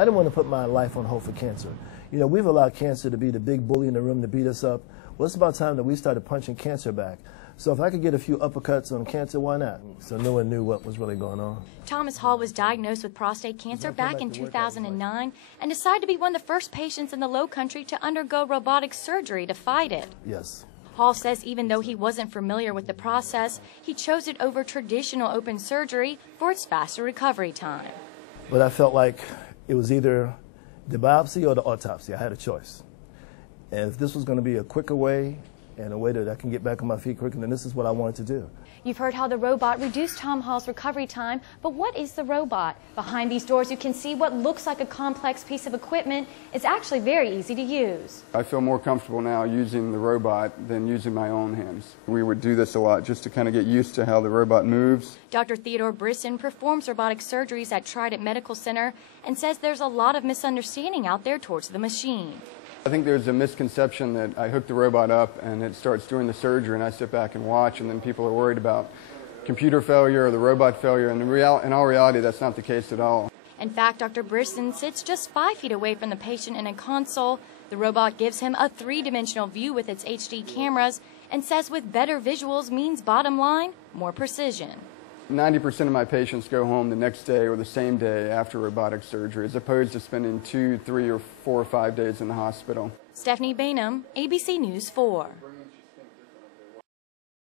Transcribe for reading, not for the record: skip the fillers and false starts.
I didn't want to put my life on hold for cancer. You know, we've allowed cancer to be the big bully in the room to beat us up. Well, it's about time that we started punching cancer back. So if I could get a few uppercuts on cancer, why not? So no one knew what was really going on. Thomas Hall was diagnosed with prostate cancer back in 2009 and decided to be one of the first patients in the Low Country to undergo robotic surgery to fight it. Yes. Hall says even though he wasn't familiar with the process, he chose it over traditional open surgery for its faster recovery time. But I felt like it was either the biopsy or the autopsy. I had a choice. And if this was going to be a quicker way and a way that I can get back on my feet quicker, then this is what I wanted to do. You've heard how the robot reduced Tom Hall's recovery time, but what is the robot? Behind these doors you can see what looks like a complex piece of equipment. It's actually very easy to use. I feel more comfortable now using the robot than using my own hands. We would do this a lot just to kind of get used to how the robot moves. Dr. Theodore Brisson performs robotic surgeries at Trident Medical Center and says there's a lot of misunderstanding out there towards the machine. I think there's a misconception that I hook the robot up and it starts doing the surgery and I sit back and watch, and then people are worried about computer failure or the robot failure, and in all reality that's not the case at all. In fact, Dr. Brisson sits just 5 feet away from the patient in a console. The robot gives him a 3-dimensional view with its HD cameras and says with better visuals means, bottom line, more precision. 90% of my patients go home the next day or the same day after robotic surgery, as opposed to spending 2, 3, or 4 or 5 days in the hospital. Stephanie Bainham, ABC News 4.